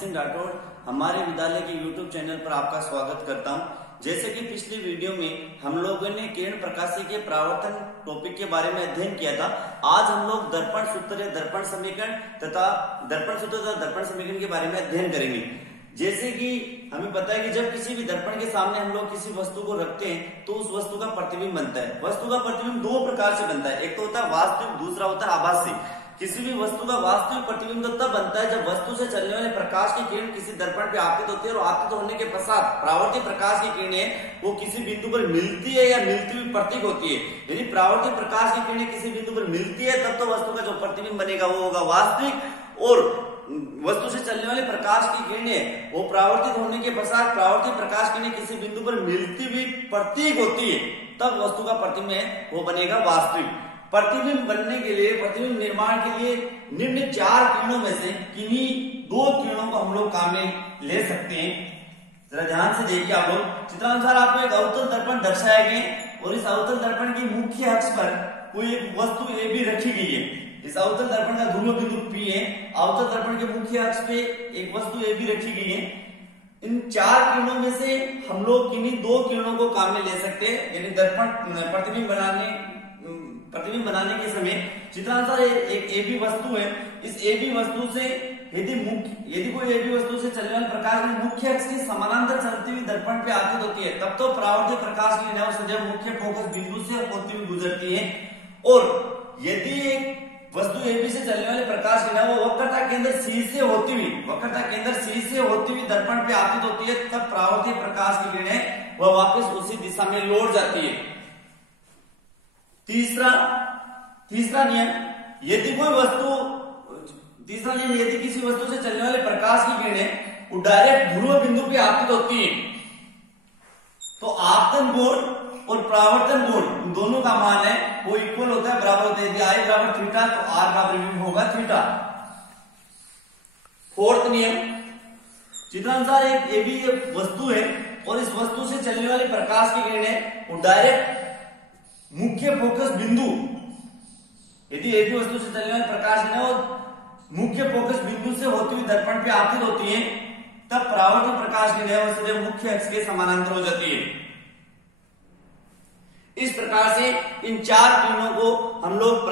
सिंह राठौड़ हमारे विद्यालय के YouTube चैनल पर आपका स्वागत करता हूं। जैसे कि पिछली वीडियो में हम लोगों ने किरण प्रकाशी के परावर्तन टॉपिक के बारे में अध्ययन किया था। आज हम लोग दर्पण सूत्र या दर्पण समीकरण तथा दर्पण सूत्र तथा दर्पण समीकरण के बारे में अध्ययन करेंगे। जैसे कि हमें पता है कि जब किसी भी दर्पण के सामने हम लोग किसी वस्तु को रखते हैं तो उस वस्तु का प्रतिबिंब बनता है। वस्तु का प्रतिबिंब दो प्रकार से बनता है, एक तो होता है वास्तविक, दूसरा होता है आभासी। किसी भी वस्तु का वास्तविक प्रतिबिंब तो तब बनता है जब वस्तु से चलने वाले प्रकाश की किरण किसी दर्पण पे आपतित होती है और आपतित होने के पश्चात परावर्तित प्रकाश की किरणें वो किसी बिंदु पर मिलती है या मिलती हुई प्रतीक होती है। यानी परावर्तित प्रकाश की किरणें किसी बिंदु पर मिलती है तब तो वस्तु का जो प्रतिबिंब बनेगा वो होगा वास्तविक, और वस्तु से चलने वाले प्रकाश की किरणें वो परावर्तित होने के पश्चात परावर्तित प्रकाश किरणें किसी बिंदु पर मिलती हुई प्रतीक होती है तब वस्तु का प्रतिबिंब है वो बनेगा वास्तविक। प्रतिबिंब बनने के लिए, प्रतिबिंब निर्माण के लिए निम्न चार किरणों में से किन्हीं दो किरणों को हम लोग काम में ले सकते हैं। जरा ध्यान से देखिए आप लोग, चित्रानुसार आपको एक अवतल दर्पण दर्शाया गया और इस अवतल दर्पण की मुख्य अक्ष पर कोई एक वस्तु ए भी रखी गई है। इस अवतल दर्पण का ध्रुव बिंदु P है, अवतल दर्पण के मुख्य अक्ष पे एक वस्तु ए भी रखी गई है। इन चार किरणों में से हम लोग किन्हीं दो किरणों को काम में ले सकते हैं। यानी दर्पण प्रतिबिंब बनाने के समय चित्रानुसार एक एबी वस्तु है, इस एबी वस्तु से यदि कोई एबी वस्तु से चलने वाले प्रकाश की मुख्य अक्ष के समानांतर चलती हुई दर्पण पे आपतित होती है तब तो परावर्तित प्रकाश की किरणें सदैव मुख्य फोकस बिंदु से होती हुई गुजरती है। और यदि एक वस्तु एबी से चलने वाले प्रकाश की किरणें वो वक्रता केंद्र सी से होती हुई दर्पण पे आपतित होती है तब परावर्तित प्रकाश की किरणें वह वापस उसी दिशा में लौट जाती है। तीसरा नियम, यदि किसी वस्तु से चलने वाले प्रकाश की किरणें वो डायरेक्ट ध्रुव बिंदु पे आपतित होती है तो आपतन कोण और परावर्तन कोण दोनों का मान है वो इक्वल होता है, बराबर होता है। यदि आई बराबर थीटा तो आर का परिमाण होगा थीटा। फोर्थ नियम, चित्रानुसार एक एबी वस्तु है और इस वस्तु से चलने वाले प्रकाश की किरणें वो डायरेक्ट मुख्य फोकस बिंदु, यदि एबी वस्तु से चलने वाले प्रकाश की किरणें मुख्य फोकस बिंदु से होती हुई दर्पण पे आपतित होती है तब परावर्तित प्रकाश की किरणें सदैव मुख्य अक्ष के समानांतर हो जाती है। इस प्रकार से इन चार किरणों को हम लोग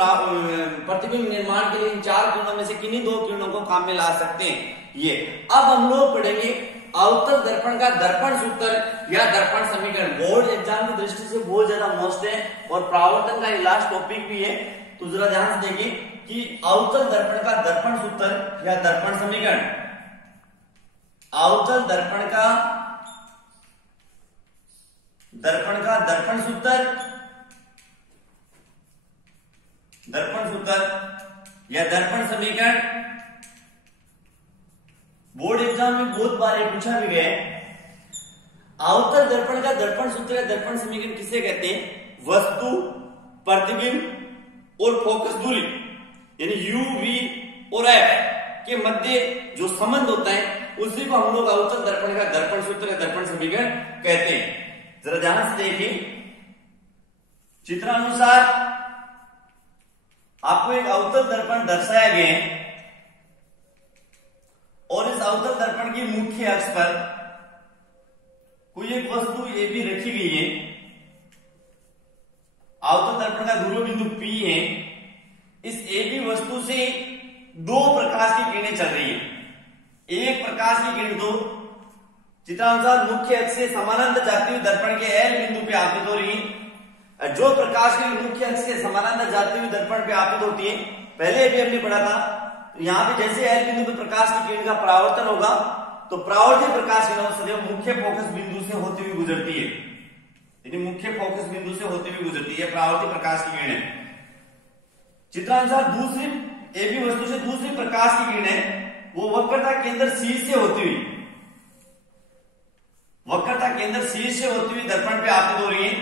प्रतिबिंब निर्माण के लिए इन चार किरणों में से किन्हीं दो किरणों को काम में ला सकते हैं। ये अब हम लोग पढ़ेंगे अवतल दर्पण का दर्पण सूत्र या दर्पण समीकरण। बोर्ड एग्जाम की दृष्टि से बहुत ज्यादा मोस्ट है और परावर्तन का लास्ट टॉपिक भी है, तो जरा ध्यान से देखिए कि अवतल दर्पण का दर्पण सूत्र या दर्पण समीकरण। अवतल दर्पण का दर्पण सूत्र या दर्पण समीकरण बोर्ड एग्जाम में बहुत बार पूछा भी गया है। अवतल दर्पण का दर्पण सूत्र या दर्पण समीकरण किसे कहते हैं? वस्तु, प्रतिबिंब और फोकस दूरी यानी u, v और f के मध्य जो संबंध होता है उसी को हम लोग अवतल दर्पण का दर्पण सूत्र या दर्पण समीकरण कहते हैं। जरा ध्यान से देखिए, चित्रानुसार आपको एक अवतल दर्पण दर्शाया गया है और इस अवतल दर्पण की मुख्य अक्ष पर कोई एक वस्तु ए भी रखी गई है। अवतल दर्पण का ध्रुव बिंदु P है। इस ए बी वस्तु से दो प्रकाश की किरणें चल रही है। एक प्रकाश की किरण तो चित्रानुसार मुख्य अक्ष से समानांतर जाती हुई दर्पण के L बिंदु पे आपतित हो रही है। जो प्रकाश की मुख्य अक्ष से समानांतर जाती हुई दर्पण पे आपतित होती है, पहले भी हमने पढ़ा था, यहाँ पे जैसे L बिंदु पे प्रकाश की किरण का परावर्तन होगा तो परावर्तित प्रकाश की सदैव मुख्य फोकस बिंदु से होती हुई गुजरती है। यानी मुख्य फोकस बिंदु से होती हुई गुजरती है परावर्तित प्रकाश की किरणें। चित्रानुसार दूसरी एबी वस्तु से दूसरी प्रकाश की किरणें वो वक्रता केंद्र C से होती हुई दर्पण पे आपतित हो रही है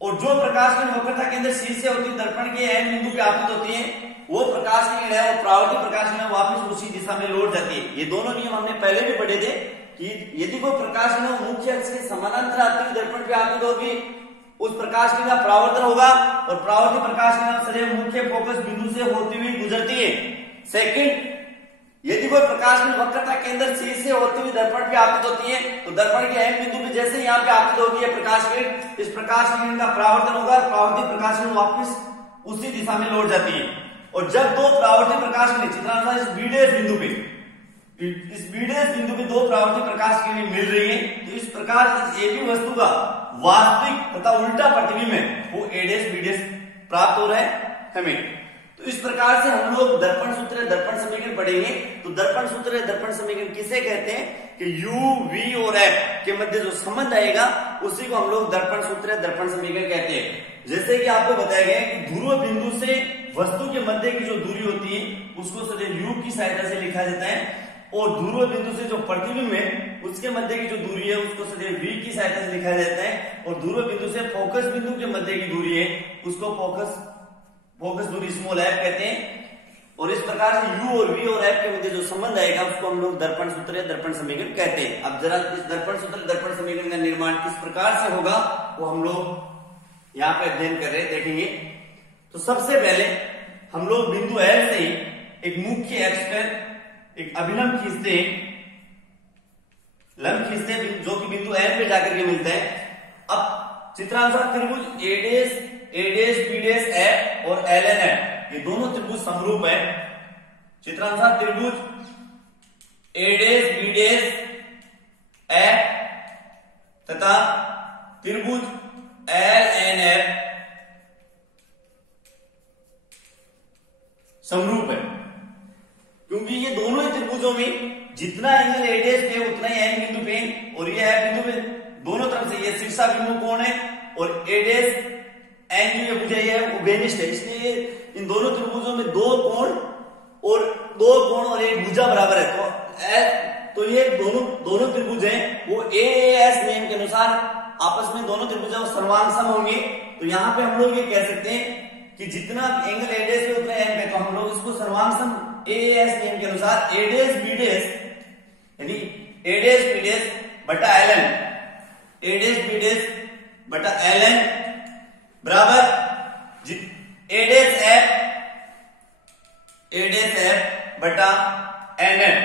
और जो प्रकाश की वक्रता केंद्र C से होती हुई दर्पण के L बिंदु पे आपतित होती है वो प्रकाश की किरणें वो परावर्तित प्रकाश की वापस उसी दिशा में लौट जाती है। ये दोनों नियम हमने पहले भी पढ़े थे कि यदि कोई प्रकाश किरण मुख्य अक्ष के समानांतर आती हुई दर्पण पे आपतित होगी उस प्रकाश किरण का परावर्तन होगा और परावर्तित प्रकाश किरण सदैव मुख्य फोकस बिंदु से होती हुई गुजरती है। सेकंड, यदि कोई प्रकाश की वक्रता केंद्र C से होती हुई दर्पण पे आपतित होती है तो दर्पण के अहम बिंदु पे जैसे यहाँ पे आपतित होगी है प्रकाश किरण, इस प्रकाश किरण का परावर्तन होगा और परावर्तित प्रकाश किरण वापस उसी दिशा में लौट जाती है। और जब दो परावर्तित प्रकाश किरण चित्रानुसार इस B' बिंदु पे, इस B' बिंदु पे दो परावर्तित प्रकाश किरण मिल रही है तो इस प्रकार इस एक ही वस्तु का वास्तविक तथा उल्टा प्रतिबिंब है वो A', B' प्राप्त हो रहा है हमें। तो इस प्रकार से हम लोग दर्पण सूत्र दर्पण समीकरण पढ़ेंगे। तो दर्पण सूत्र दर्पण समीकरण किसे कहते हैं कि U, V और F के मध्य जो संबंध आएगा उसी को हम लोग दर्पण सूत्र दर्पण समीकरण कहते हैं। जैसे कि आपको बताया गया है कि ध्रुव बिंदु से वस्तु के मध्य की जो दूरी होती है उसको सदैव U की सहायता से लिखा जाता है और ध्रुव बिंदु से जो प्रतिबिंब है उसके मध्य की जो दूरी है उसको सदैव V की सहायता से लिखा जाता है और ध्रुव बिंदु से फोकस बिंदु के मध्य की दूरी है उसको फोकस दूरी स्मॉल f कहते हैं। और इस प्रकार से u और v और f के मध्य जो संबंध आएगा उसको हम लोग दर्पण सूत्र या दर्पण समीकरण कहते हैं। अब जरा इस दर्पण सूत्र दर्पण समीकरण का निर्माण किस प्रकार से होगा वो हम लोग यहाँ पे अध्ययन कर रहे हैं, देखेंगे। तो सबसे पहले हम लोग बिंदु L से ही एक मुख्य अक्ष पर एक अभिलंब खींचते हैं, लंब खींचते हैं जो कि बिंदु N पे जाकर के मिलता है। अब चित्रानुसार त्रिभुज A', F और LNF ये दोनों त्रिभुज समरूप है। चित्रानुसार त्रिभुज A', B', F तथा त्रिभुज LNF समरूप है क्योंकि ये दोनों ही त्रिभुजों में जितना एंगल A' पे उतना ही N बिंदु पे और ये F बिंदु पे दोनों तरफ से ये शीर्षा बिंदु कोण है और A' एन जो ये भुजा है वो बेनिष्ठ है, इसलिए इन दोनों त्रिभुजों में दो कोण और एक भुजा बराबर है। तो ये दोनों त्रिभुज हैं वो AAS नियम के अनुसार आपस में दोनों त्रिभुज सर्वांग सम होंगे। तो यहाँ पे हम लोग ये कह सकते हैं कि जितना एंगल A' पे उतना N पे, तो हम लोग इसको सर्वांग सम AAS नियम के अनुसार A', B' यानी A', B' बटा LN, A', B' बटा LN बराबर A', F बटा NN।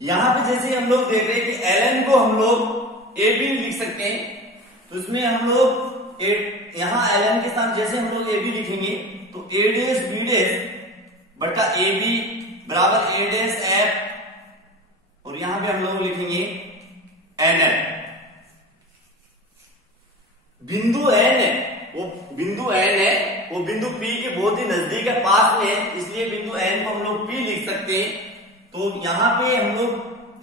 यहां पे जैसे हम लोग देख रहे हैं कि LN को हम लोग AB लिख सकते हैं तो इसमें हम लोग यहां LN के साथ जैसे हम लोग AB लिखेंगे तो A', B' बटा AB बराबर A', F और यहां पे हम लोग लिखेंगे NN। बिंदु N है वो बिंदु P के बहुत ही नजदीक है, पास में है, इसलिए बिंदु N को हम लोग P लिख सकते हैं। तो यहाँ पे हम लोग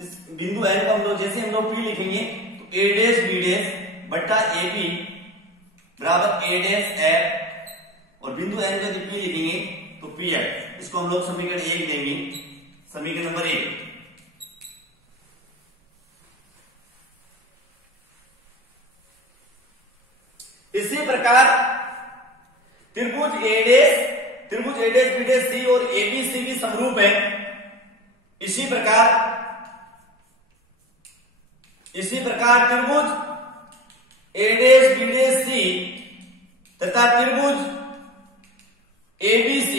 इस बिंदु N को हम लोग जैसे हम लोग P लिखेंगे तो A', B' बटा AB बराबर A', F और बिंदु N को यदि P लिखेंगे तो PF। इसको हम लोग समीकरण 1 देंगे, समीकरण नंबर 1। इसी प्रकार त्रिभुज A', B', C और ABC भी समरूप है। इसी प्रकार त्रिभुज A', B', C तथा त्रिभुज ABC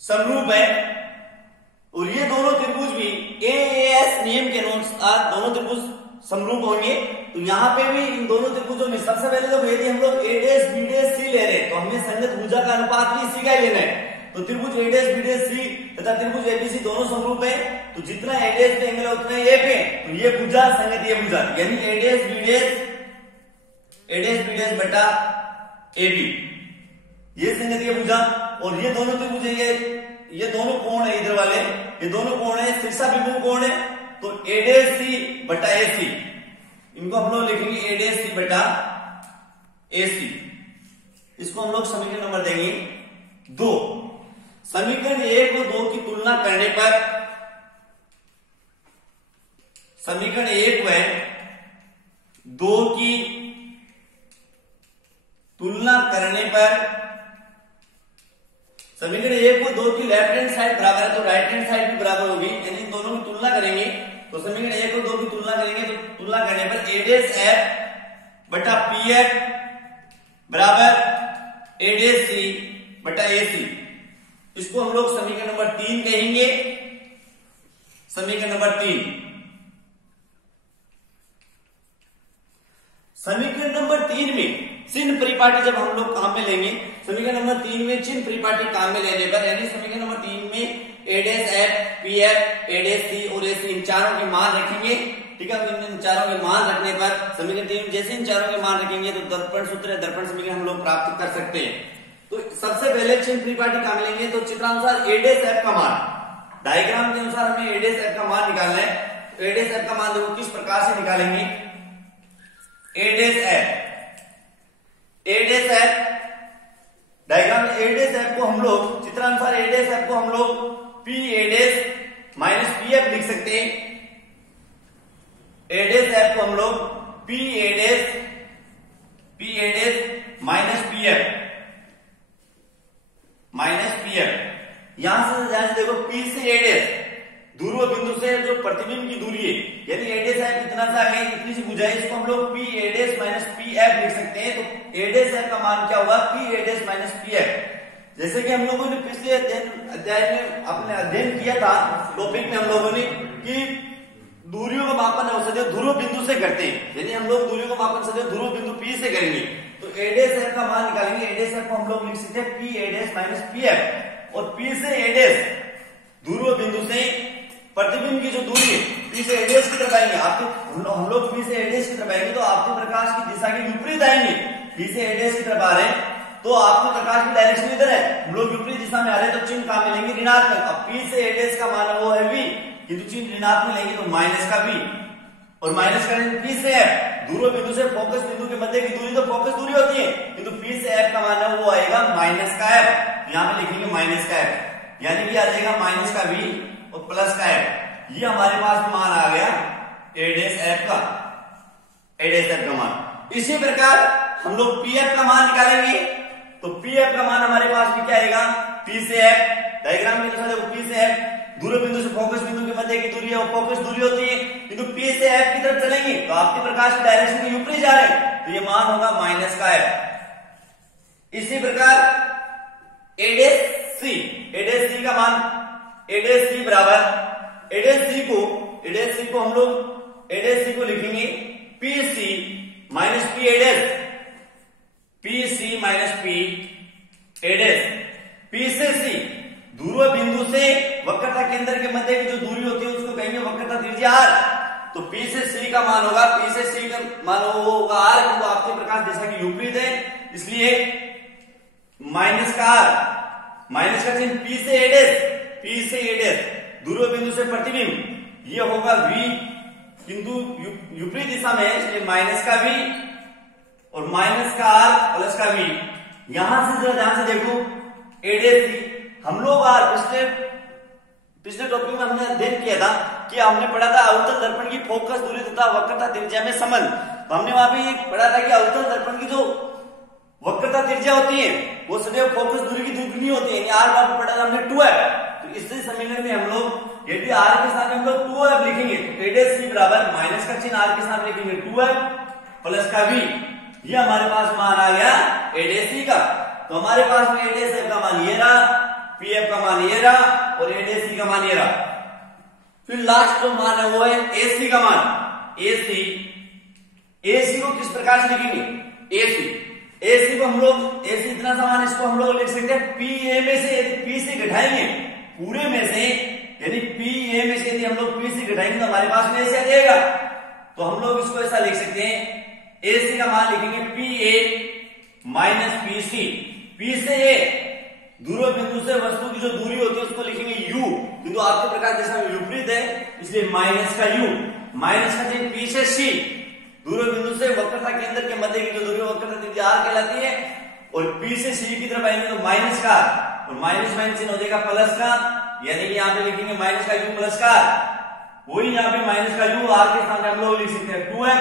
समरूप है और ये दोनों त्रिभुज भी AAS नियम के अनुसार दोनों त्रिभुज समरूप होंगे। तो यहाँ पे भी इन दोनों त्रिभुजों में सबसे पहले तो यदि हम लोग A', B', C ले रहे हैं तो हमें संगत भुजा का अनुपात भी इसी का ही लेना है। तो त्रिभुज A', B', C तथा त्रिभुज ABC दोनों समरूप है तो जितना A' पे एंगल है उतना A पे, तो ये भुजा संगत ये भुजा यानी A', B' बटा AB ये संगत ये भुजा। और ये दोनों त्रिभुज ये दोनों कोण है, इधर वाले ये दोनों कोण है, शीर्षा बिंदु कोण है तो A', बटा AC इनको हम लोग लिखेंगे A', बटा AC। इसको हम लोग समीकरण नंबर देंगे 2। समीकरण 1 और 2 की तुलना करने पर समीकरण 1 व 2 की तुलना करने पर समीकरण 1 और 2 की लेफ्ट हैंड साइड बराबर है तो राइट हैंड साइड भी बराबर होगी, यानी इन दोनों की तुलना करेंगे तो समीकरण 1 और 2 की तुलना करेंगे तो तुलना करने पर A' F बटा PF बराबर A' C बटा AC, इसको हम लोग समीकरण नंबर 3 कहेंगे। समीकरण नंबर 3। समीकरण नंबर 3 में चिन्ह परिपाटी जब हम लोग काम में लेंगे, समीकरण नंबर 3 में चिन्ह परिपाटी काम में लेने पर, यानी समीकरण नंबर 3 में A', PF, A', C और AC इन चारों के मान रखेंगे। ठीक है, इन चारों के मान रखने पर समीकरण 3 में जैसे इन चारों के मान रखेंगे तो दर्पण सूत्र, दर्पण समीकरण हम लोग प्राप्त कर सकते हैं। तो सबसे पहले चिन्ह परिपाटी काम लेंगे, तो चित्रानुसार A', का मान, डायग्राम के अनुसार हमें A', का मान निकालना है। A', का मान देखो किस प्रकार से निकालेंगे। A', डायग्राम A' को हम लोग चित्रानुसार A' को हम लोग P' माइनस PF लिख सकते हैं। A' को हम लोग P' माइनस PF यहां से ध्यान से देखो, P से A' ध्रुव बिंदु से जो प्रतिबिंब की दूरी है, यदि A' इतना सा है, इतनी सी भुजा है, इसको हम लोग P' माइनस PF लिख सकते हैं। तो A' का मान क्या होगा, P' माइनस PF। जैसे कि हम लोगों ने पिछले अध्याय में अपने अध्ययन किया था, टॉपिक में हम लोगों ने कि दूरियों का मापन सदैव ध्रुव बिंदु से करते हैं। यदि हम लोग दूरियों का मापन सदैव ध्रुव बिंदु P से करेंगे तो A' का मान निकालेंगे। A' को हम लोग लिख सकते हैं P' माइनस PF, और P से A' ध्रुव बिंदु से प्रतिबिंब की जो दूरी है, P से A' की तरफ आएंगे। हम लोग P से A' की तरफ आएंगे तो आपके प्रकाश की दिशा के विपरीत आएंगे। P से A' की तरफ आ रहे हैं तो आपके प्रकाश की डायरेक्शन इधर है, हम लोग विपरीत दिशा में आ रहे हैं तो चिन्ह काम मिलेंगे ऋणात्मक। अब P से A' का मान वो है V, किंतु चिन्ह ऋणात्मक लेंगे तो माइनस का V, और माइनस का P से F, ध्रुव बिंदु से फोकस बिंदु के मध्य की दूरी तो फोकस दूरी होती है, किंतु P से F का मान है वो आएगा माइनस का F। यहाँ पे लिखेंगे माइनस का F, यानी कि आ जाएगा माइनस का V और प्लस का F। ये हमारे पास मान आ गया A', का मान। इसी प्रकार हम लोग PF का मान निकालेंगे, तो PF का मान हमारे पास भी क्या आएगा, P से F, डायग्राम के अनुसार देखो P से F ध्रुव बिंदु से फोकस बिंदु के मध्य की दूरी है, और फोकस दूरी होती है, किंतु P से F की तरफ चलेंगे तो आपके प्रकाश की डायरेक्शन के विपरीत जा रहे हैं, तो ये मान होगा माइनस का F। इसी प्रकार A', का मान A' बराबर A' को हम लोग A' को लिखेंगे PC minus PC minus P'। P से C ध्रुव बिंदु से वक्रता केंद्र के मध्य की जो दूरी होती है उसको कहेंगे वक्रता त्रिज्या R। तो P से C का मान होगा, P से C का मान होगा R, किंतु आपके प्रकाश दिशा की विपरीत है, इसलिए माइनस का R, माइनस का चिन्ह P से A' ध्रुव बिंदु से प्रतिबिंब, ये होगा V, किंतु विपरीत दिशा में है, इसलिए माइनस का V और माइनस का R प्लस का V। यहां से जरा ध्यान से देखो A', हम लोग पिछले टॉपिक में हमने अध्ययन किया था कि हमने पढ़ा था अवतल दर्पण की फोकस दूरी तथा वक्रता त्रिज्या में संबंध। तो हमने वहां पे पढ़ा था कि अवतल दर्पण की जो वक्रता त्रिज्या होती है वो सदैव फोकस दूरी की दुगनी होती है, R बार पढ़ा था हमने 2f। तो इससे समीकरण में हम लोग यदि R के साथ हम लोग 2f लिखेंगे तो A' बराबर माइनस का चिन्ह R के साथ लिखेंगे 2f प्लस का V। ये हमारे पास मान आ गया A' का। तो हमारे पास में A' का मान ये रहा, PF का मान ये रहा और A' का मान ये रहा। फिर लास्ट जो मान है वो है AC का मान। AC को किस प्रकार से लिखेंगे, AC को हम लोग इतना सा मान इसको हम लोग लिख सकते हैं PA में से, यदि P से घटाएंगे पूरे में से, यानी PA में से यदि हम लोग P से घटाएंगे तो हमारे पास में ऐसे आ जाएगा। तो हम लोग इसको ऐसा लिख सकते हैं, AC का मान लिखेंगे PA माइनस PC। P से A ध्रुव बिंदु से वस्तु की जो दूरी होती है उसको लिखेंगे U, किंतु आपके प्रकाश दिशा में विपरीत है, इसलिए माइनस का U। माइनस का चिन्ह P से C ध्रुव बिंदु से वक्रता केंद्र के मध्य की जो दूरी वक्रता त्रिज्या R कहलाती है, और P से C की तरफ आएंगे तो माइनस का, और माइनस माइनस चिन्ह हो जाएगा प्लस का, यानी कि यहाँ पे लिखेंगे माइनस का U प्लस का। वही यहाँ पे माइनस का U R के सामने हम लोग लिख सकते हैं 2f।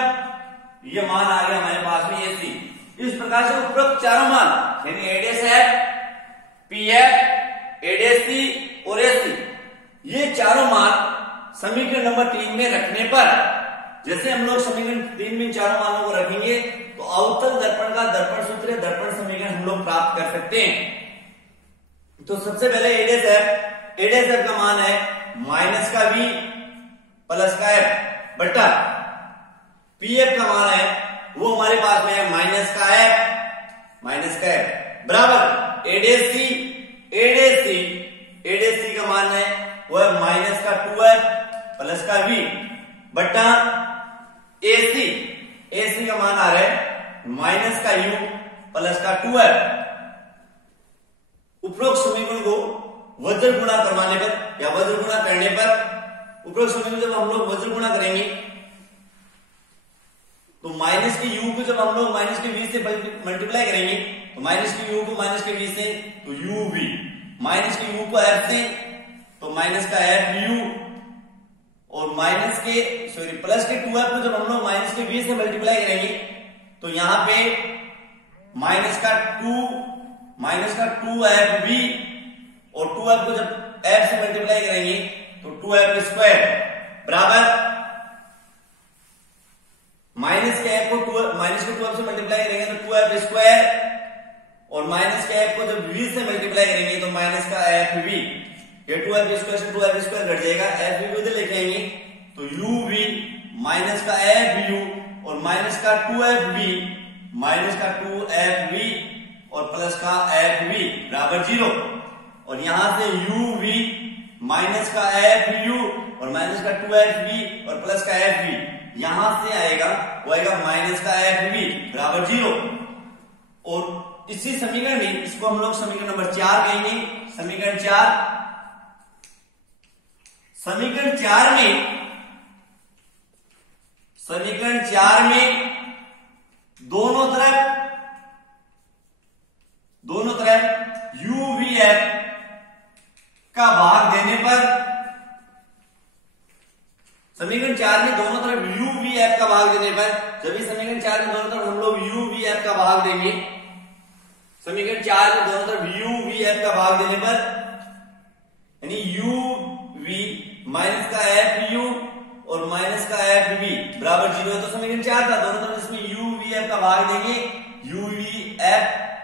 ये मान आ गया हमारे पास में AC। इस प्रकार से उपरोक्त चारों मान यानी A', PF, A', और AC, ये चारों मान समीकरण नंबर 3 में रखने पर, जैसे हम लोग समीकरण 3 में चारों मानों को रखेंगे तो अवतल दर्पण का दर्पण सूत्र, दर्पण समीकरण हम लोग प्राप्त कर सकते हैं। तो सबसे पहले एडेस एफ का मान है माइनस का v प्लस का f बटा पी एफ का मान है वो हमारे पास में है माइनस का f बराबर एडेस सी का मान है वो है माइनस का 2f प्लस का v बटा एसी का मान आ रहा है माइनस का u प्लस का 2f। उपरोक्त समीकरण को वज्र गुणा करवाने पर या वज्र गुणा करने पर, उपरोक्त समीकरण जब हम लोग वज्र गुणा करेंगे तो माइनस के u को जब हम लोग माइनस के v से मल्टीप्लाई करेंगे तो माइनस के u को माइनस के v से तो uv, माइनस के u को f से तो माइनस का fu, और प्लस के 2f को जब हम लोग माइनस के v से मल्टीप्लाई करेंगे तो यहां पे माइनस का 2fv और 2f को जब f से मल्टीप्लाई करेंगे तो 2f स्क्वायर बराबर माइनस के f को माइनस के 2f से मल्टीप्लाई करेंगे तो 2f स्क्वायर, और माइनस के f को जब v से मल्टीप्लाई करेंगे तो माइनस का fv, ये 2f स्क्वायर से 2f स्क्वायर घट जाएगा, fv को इधर लेके आएंगे तो uv माइनस का fu और माइनस का 2fv और प्लस का fv बराबर 0, और यहां से uv माइनस का fu और माइनस का 2fv और प्लस का fv यहां से आएगा वो आएगा माइनस का fv बराबर 0। और इसी समीकरण में इसको हम लोग समीकरण नंबर 4 कहेंगे। समीकरण 4 में दोनों तरफ uvf का भाग देने पर, समीकरण 4 में दोनों तरफ uvf का भाग देने पर, जब इस समीकरण 4 में दोनों तरफ हम लोग uvf का भाग देंगे, समीकरण 4 में दोनों तरफ uvf का भाग देने पर यानी uv माइनस का fu और माइनस का fv बराबर 0 है, तो समीकरण 4 था, दोनों तरफ इसमें uvf का भाग देंगे uvf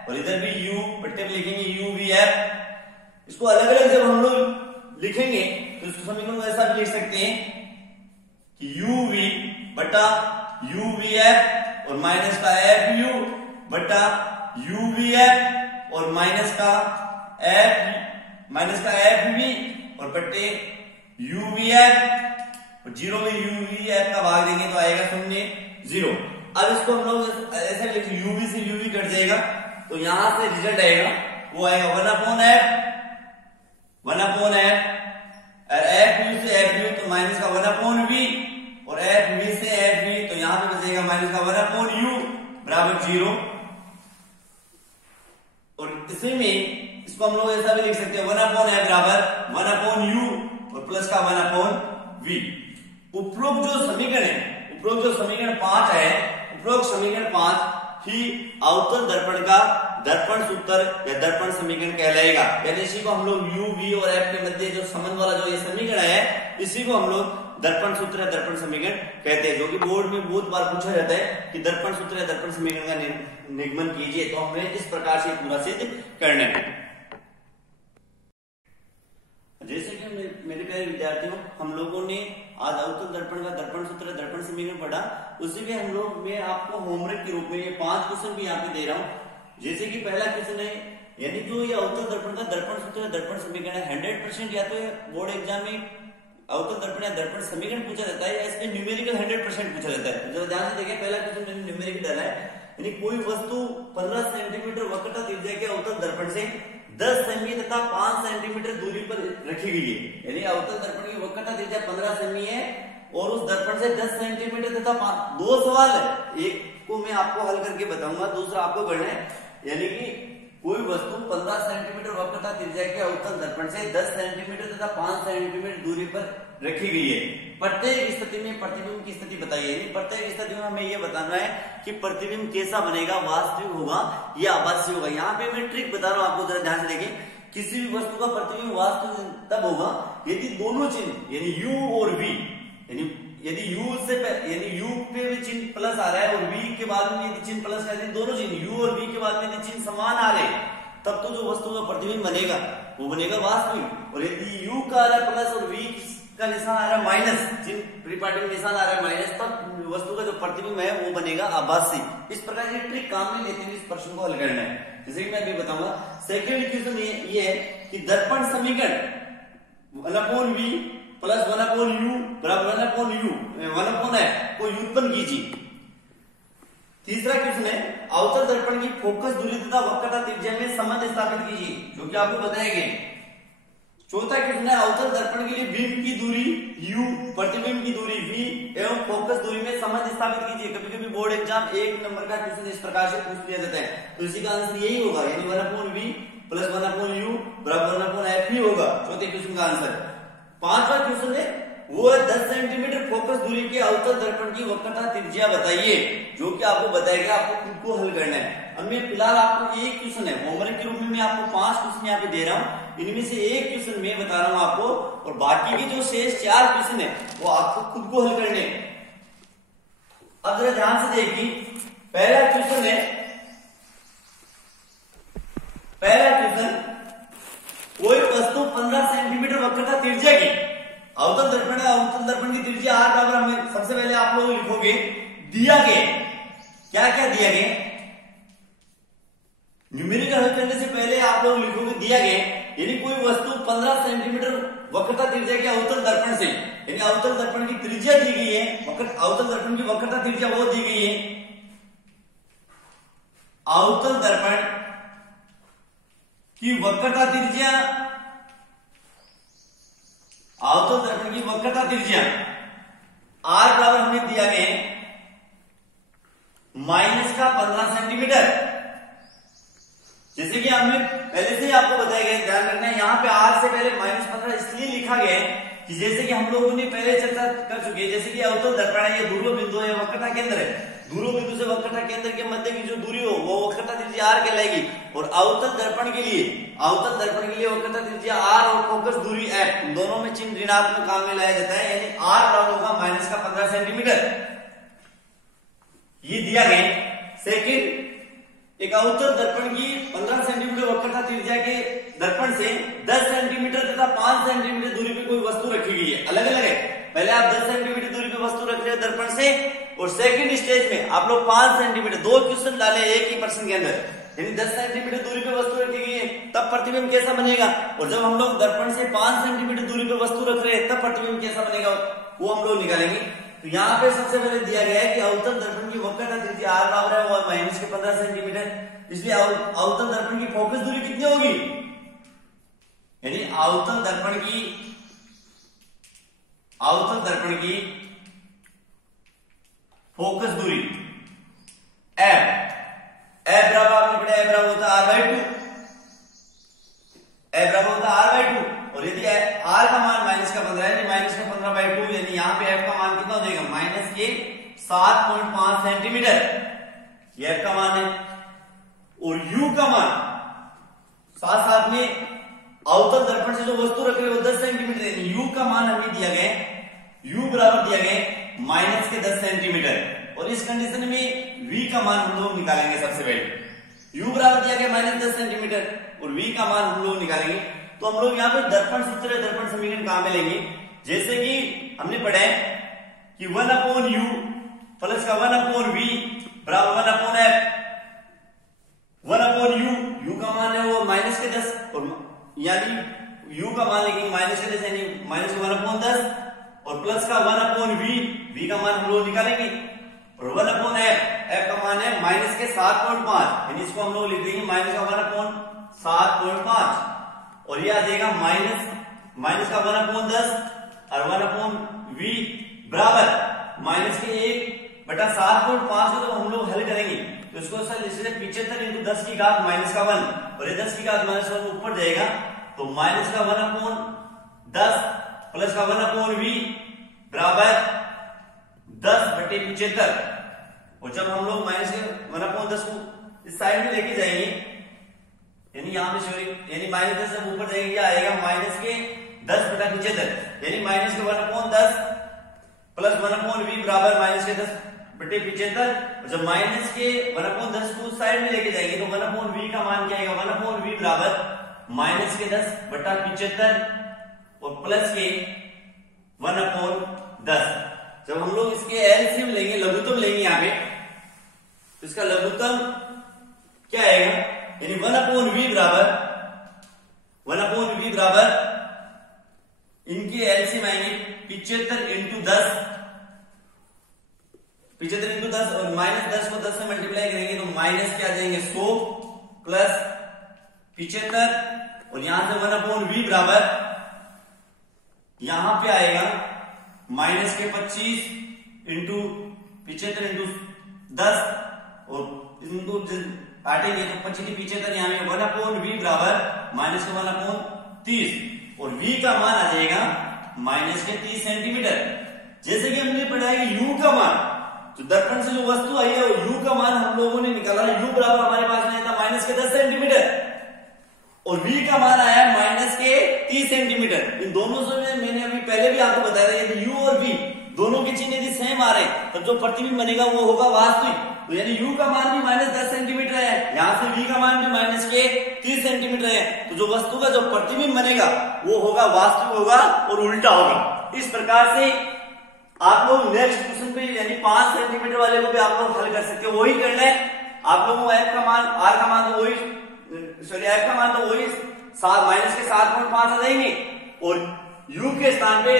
और इधर भी u पट्टे पे लिखेंगे uvf। इसको अलग अलग जब हम लोग लिखेंगे तो इस समीकरण को ऐसा भी लिख सकते हैं कि uv बटा uvf और माइनस का fu बटा uvf और माइनस का fv और बट्टे uvf, और 0 में uvf का भाग देंगे तो आएगा 0। अब इसको हम लोग ऐसे लिखेंगे uv से uv कट जाएगा तो यहां से रिजल्ट आएगा वो आएगा 1/f fu से fu तो माइनस का 1/v और fv से fv तो यहां पे बचेगा माइनस का 1/u बराबर 0। और इसी में इसको हम लोग ऐसा भी लिख सकते हैं 1/f बराबर 1/u और प्लस का 1/v। उपरोक्त जो समीकरण 5 है, उपरोक्त समीकरण 5 ही अवतल दर्पण का दर्पण सूत्र या दर्पण समीकरण कहलाएगा। यानी इसी को हम लोग u v और f के मध्य जो संबंध वाला जो ये समीकरण है इसी को हम लोग दर्पण सूत्र या दर्पण समीकरण कहते हैं, जो कि बोर्ड में बहुत बार पूछा जाता है कि दर्पण सूत्र या दर्पण समीकरण का निगमन कीजिए, तो हमें इस प्रकार से पूरा सिद्ध करना है। जैसे कि मेरे प्यारे विद्यार्थियों, हम लोगों ने आज अवतल दर्पण का दर्पण सूत्र दर्पण समीकरण पढ़ा, उसी में हम लोग मैं आपको होमवर्क के रूप में ये 5 क्वेश्चन भी यहाँ पे दे रहा हूँ। जैसे कि पहला क्वेश्चन है, यानी जो ये अवतल दर्पण का दर्पण सूत्र दर्पण समीकरण है 100% या तो बोर्ड एग्जाम में अवतल दर्पण या दर्पण समीकरण पूछा जाता है या इसमें न्यूमेरिकल 100% पूछा जाता है। जरा ध्यान से देखिए, पहला क्वेश्चन मैंने न्यूमेरिकल डाला है, यानी कोई वस्तु 15 सेंटीमीटर वक्रता त्रिज्या के अवतल दर्पण से 10 सेमी तथा 5 सेंटीमीटर दूरी पर रखी गई है। यानी अवतल दर्पण की वक्रता त्रिज्या 15 सेमी है और उस दर्पण से 10 सेंटीमीटर तथा 5। 2 सवाल है, एक को मैं आपको हल करके बताऊंगा, दूसरा आपको करना है। यानी कि कोई वस्तु 15 सेंटीमीटर वक्रता त्रिज्या के अवतल दर्पण से 10 सेंटीमीटर तथा 5 सेंटीमीटर दूरी पर रखी गई है। प्रत्येक स्थिति में प्रतिबिंब की स्थिति बताइए। प्रत्येक स्थिति में हमें यह बताना है कि प्रतिबिंब कैसा बनेगा, वास्तविक होगा या आभासी होगा। यहाँ पे मैं ट्रिक बता रहा हूँ आपको, जरा ध्यान से देखिए। किसी भी वस्तु का प्रतिबिंब वास्तविक तब होगा यदि दोनों चिन्ह यानी u और v, यानी यदि u पे भी चिन्ह प्लस आ रहा है और v के बाद में यदि चिन्ह प्लस आ रहा है, दोनों चिन्ह u और v के बाद में यदि चिन्ह समान आ रहे, तब तो जो वस्तु का प्रतिबिंब बनेगा वो बनेगा वास्तविक। और यदि u का आ रहा है प्लस और v का निशान आ रहा है माइनस, जिन परिपाटी में निशान आ रहा है माइनस, तब वस्तु का जो प्रतिबिंब है वो बनेगा आभासी। इस प्रकार की ट्रिक काम में लेते हुए इस प्रश्न को हल करना है, जैसे कि मैं अभी बताऊंगा। सेकेंड क्वेश्चन ये है कि दर्पण समीकरण 1/v प्लस 1/u बराबर 1/u को व्युत्पन्न कीजिए। तीसरा क्वेश्चन है अवतल दर्पण की फोकस दूरी तथा वक्रता त्रिज्या में संबंध स्थापित कीजिए, जो कि आपको बताया गया। चौथा क्वेश्चन है अवतल दर्पण के लिए बिंब की दूरी u, प्रतिबिंब की दूरी v एवं फोकस दूरी में संबंध स्थापित कीजिए। कभी कभी बोर्ड एग्जाम 1 नंबर का क्वेश्चन इस प्रकार से पूछ लिया जाता है, तो इसी का आंसर यही होगा, यानी 1/v प्लस 1/u बराबर 1/f ही होगा चौथे क्वेश्चन का आंसर। पांचवा क्वेश्चन है वो है 10 सेंटीमीटर फोकस दूरी के अवतल दर्पण की वक्रता त्रिज्या बताइए, जो कि आपको बताएगा, आपको खुद को हल करना है। अब मैं फिलहाल आपको एक क्वेश्चन है होमवर्क के रूप में मैं आपको 5 क्वेश्चन यहाँ पे दे रहा हूँ, इनमें से एक क्वेश्चन मैं बता रहा हूँ आपको, और बाकी के जो शेष 4 क्वेश्चन है वो आपको खुद को हल करने। अब जरा ध्यान से देखिए, पहला क्वेश्चन कोई वस्तु 15 सेंटीमीटर वक्रता त्रिज्या की अवतल दर्पण है, अवतल दर्पण की त्रिज्या r बराबर, हमें सबसे पहले आप लोग लिखोगे दिया गया। क्या क्या दिया गया? न्यूमेरिकल हल करने से पहले आप लोग लिखोगे दिया गया, यानी कोई वस्तु 15 सेंटीमीटर वक्रता त्रिज्या के अवतल दर्पण से, यानी अवतल दर्पण की त्रिज्या दी गई है, अवतल दर्पण की वक्रता त्रिज्या वो दी गई है। अवतल दर्पण की वक्रता त्रिज्या, अवतल दर्पण की वक्रता त्रिज्या r बराबर हमें दिया गया माइनस का 15 सेंटीमीटर। जैसे कि हमने पहले से ही आपको बताया गया, ध्यान रखना है यहाँ पे r से पहले -15 इसलिए लिखा गया है कि जैसे कि हम लोगों ने पहले चर्चा कर चुके हैं, जैसे कि अवतल दर्पण है, ये ध्रुव बिंदु है, वक्रता केंद्र है, ध्रुव बिंदु से वक्रता केंद्र के मध्य की जो दूरी हो वो वक्रता त्रिज्या r कहलाएगी। और अवतल दर्पण के लिए वक्रता त्रिज्या r और फोकस दूरी f, दोनों में चिन्ह ऋणात्मक काम में लाया जाता है, यानी r बराबर होगा माइनस का 15 सेंटीमीटर, ये दिया गया। सेकंड, एक अवतल दर्पण की 15 सेंटीमीटर वक्रता त्रिज्या के दर्पण से 10 सेंटीमीटर तथा 5 सेंटीमीटर दूरी पे कोई वस्तु रखी गई है, अलग अलग है। पहले आप 10 सेंटीमीटर दूरी पे वस्तु रख रहे हैं दर्पण से, और सेकंड स्टेज में आप लोग 5 सेंटीमीटर, 2 क्वेश्चन डाले एक ही प्रश्न के अंदर, यानी 10 सेंटीमीटर दूरी पे वस्तु रखी गई है, तब प्रतिबिंब कैसा बनेगा। और जब हम लोग दर्पण से 5 सेंटीमीटर दूरी पे वस्तु रख रहे हैं तब प्रतिबिंब कैसा बनेगा, वो हम लोग निकालेंगे। तो यहाँ पे सबसे पहले दिया गया है कि अवतल दर्पण की वक्रता त्रिज्या r बराबर है वो माइनस के 15 सेंटीमीटर, इसलिए अवतल दर्पण की फोकस दूरी कितनी होगी, यानी अवतल दर्पण की फोकस दूरी f बराबर, आपने पढ़ा f बराबर होता है r/2, और यदि r का मान माइनस का 15 है, माइनस का 15/2, यानी यहाँ पे f का मान कितना हो जाएगा, माइनस के 7.5 सेंटीमीटर, ये f का मान है। और u का मान साथ साथ में अवतल दर्पण से जो वस्तु रख रहे हो 10 सेंटीमीटर, यानी u का मान हमें दिया गया, u बराबर दिया गया माइनस के 10 सेंटीमीटर। और इस कंडीशन में v का मान हम लोग निकालेंगे। सबसे पहले u बराबर दिया गया माइनस 10 सेंटीमीटर और v का मान हम लोग निकालेंगे। तो हम लोग यहाँ पे दर्पण सूत्र, दर्पण समीकरण काम में लेंगे, जैसे कि हमने पढ़ा है कि 1/u प्लस का 1/v बराबर 1/f, 1/u, u का मान है वो माइनस के 10, और यानी u का मान लेकिन माइनस के 10, यानी माइनस के 1/10, और प्लस का 1/v, v का मान हम लोग निकालेंगे, और 1/f, f का मान है माइनस के 7.5, यानी इसको हम लोग लिख देंगे माइनस का 1/7.5, और ये आ जाएगा माइनस का 1/10 और 1/v बराबर माइनस के 1/7.5 को जब हम लोग हल करेंगे तो इसको सर इससे 75 इंटू 10 की घात -1, और ये 10 की घात -1 ऊपर जाएगा, तो माइनस का 1/10 प्लस का 1/v बराबर 10/75। और जब हम लोग माइनस के 1/10 को इस साइड में लेके जाएंगे, यानी यहाँ पे सॉरी, यानी -10 जब ऊपर जाएंगे क्या आएगा, माइनस के 10/75, यानी माइनस के 1/10 प्लस 1/v बराबर माइनस के 10/75। और जब माइनस के 1/10 को उस साइड में लेके जाएंगे तो 1/v का मान क्या आएगा, 1/v बराबर माइनस के 10 बटा 75 और प्लस के 1/10। जब हम लोग इसके एलसीएम लेंगे, लघुत्तम लेंगे यहाँ पे, तो इसका लघुत्तम क्या आएगा, यानी 1/v बराबर इनके एलसीएम आएंगे 75 इंटू 10, 75 इंटू 10 और माइनस 10 को 10 से मल्टीप्लाई करेंगे तो माइनस क्या आ जाएंगे 100 प्लस 75 और यहां से 1/v बराबर यहां पे आएगा माइनस के 25 इंटू 75 इंटू 10 और इनको काटेंगे तो 25 75 यहाँ में 1/v बराबर माइनस के 1/30 और v का मान आ जाएगा माइनस के 30 सेंटीमीटर। जैसे कि हमने पढ़ा है कि u का मान, तो दर्पण से जो वस्तु आई है u का मान हम लोगों ने निकाला, u बराबर हमारे पास में था माइनस के 10 सेंटीमीटर और v का मान आया माइनस के 30 सेंटीमीटर। इन दोनों से मैंने अभी पहले भी आपको बताया था यदि u और v दोनों के चिन्ह यदि सेम आ रहे हैं तब जो प्रतिबिंब बनेगा वो होगा वास्तविक। तो यानी u का मान भी माइनस 10 सेंटीमीटर है, यहाँ से v का मान भी माइनस के 30 सेंटीमीटर है, तो जो वस्तु का जो प्रतिबिंब बनेगा वो होगा वास्तविक होगा और उल्टा होगा। इस प्रकार से आप लोग नेक्स्ट क्वेश्चन पे यानी 5 सेंटीमीटर वाले को भी आप लोग हल कर सकते हो। वही करना है आप लोगों को, f का मान r का मान तो वही, सॉरी f का मान तो वही माइनस के 7.5 आ जाएंगे और u के स्थान पे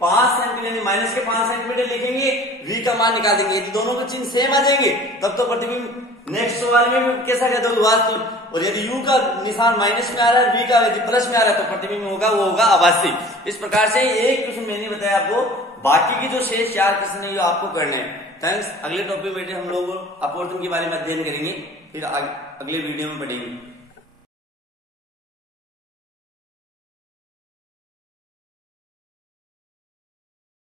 5 सेंटीमीटर माइनस के 5 सेंटीमीटर लिखेंगे, v का मान निकाल देंगे। यदि दोनों के चिन्ह सेम आ जाएंगे तब तो प्रतिबिंब नेक्स्ट सवाल में भी कैसा कहते हो वास्तविक, और यदि u का निशान माइनस में आ रहा है, v का यदि प्लस में आ रहा है तो प्रतिबिंब होगा वो होगा अवास्तविक। इस प्रकार से एक क्वेश्चन मैंने बताया आपको, बाकी की जो शेष 4 क्वेश्चन है ये आपको करने हैं। थैंक्स। अगले टॉपिक में हम लोग अपवर्तन के बारे में अध्ययन करेंगे, फिर अगले वीडियो में पढ़ेंगे।